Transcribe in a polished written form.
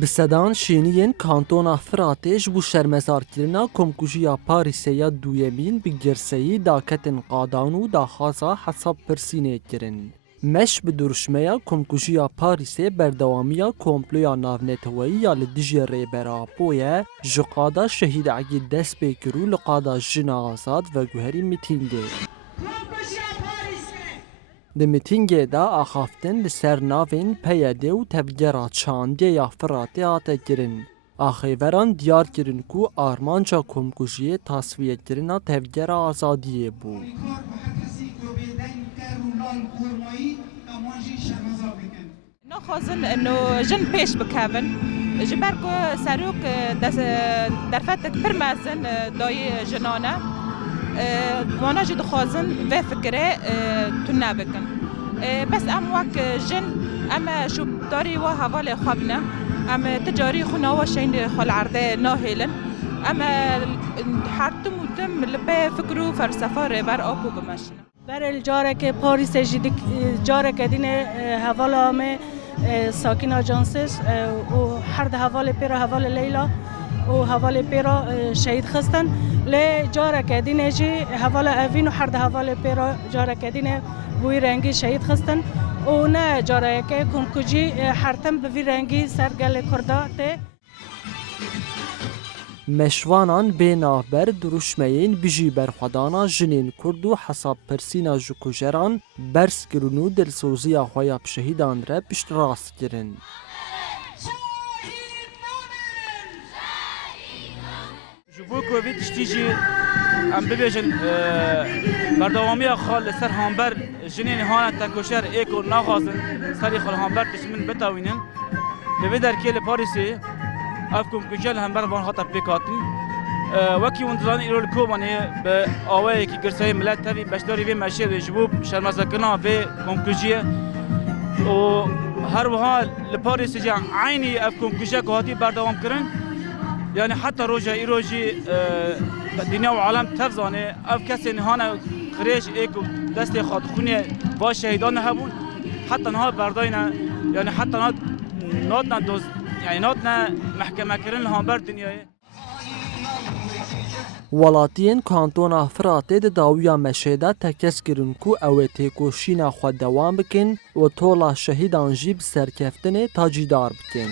Bi sedan şêniyên kantona Firatê ji bo şermezarkirina Komkujiya Parîsê ya duyemîn bi girseyî daketin qadan û daxwaza hesabpirsînê kirin. Meş bi duruşmeya Komkujiya Parîsê berdewamiya komploya navneteweyî ya li dijî rêbera Apoye ji qada şehîdekî dest pê kir û li qada jina azad veguherî mîtîngê. Di mîtingê de axaftin li ser navên PYD û tevgera çandiyê ya Firatê hate kirin. Axêveran diyar kirin ku armanca Komkujiyê tasfiyekirina tevgera azadiyê bû. نخوازن انه جن پیش بکوین جبر کو سروک درفت پرمازن دای جنانه وانا جد خوازن و فکره تو نبکن بس ام وک جن اما شو داری و حوال خوابنا اما تجاری خنا و شین خال عرضه ناهلن اما حرتم وتم لبه فکر و فلسفه بر آبو بمشن بر الجاره که پاریس جدی جاره کدین حوالا می ساکن آجانسش و هر ده حوال پیرا حوال لیلا و حوال پیرا شهید خستن لی جاره کدین جی حوال اوین و هر ده حوال پیرا جاره کدین بوی رنگی شهید خستن و نه جاره که کمکوجی هرتم به وی رنگی سرگل کرده ته Meşvanan bê navber duruşmeyên bijî berxwedana jinên Kurd û hesabpirsîna ji kujeran bers kirin û dilsoziya xwe ya şehîdan re pişt rast kirin. Ji bo ku vê tiştî jî em bibêjin berdewamiya xwe li ser hamber jinên hana tekoşer ê ku naxwazin serê xwe li hamber dişmin bitawînin li vê derkê li Parîsê ev komkujiya li hember van hata pêkhatin wekî hûn dizanîn îro li Kobaniyê bi awayekî girseyê millet tevî beşdarî vê meşêrê ji bo şermezekirina vê komkujiyê û her wiha li Parîsê jî aynî ev komkujiya ku hatî berdewam kirin yani heta roja îro jî dînya û alem tev zanê ev kesên hane xirêj ê ku destê xwe dixwîne va şehîdan hebûn heta niha berdayine yani heta natne doz yani natne mehkemekirin li hamber dinyayê. Welatiyên kantona Firatê di dawiya meşê de tekez kirin ku ew ê têkoşîna xwe dewam bikin û tola şehîdan jî bi serkeftinê tacîdar bikin.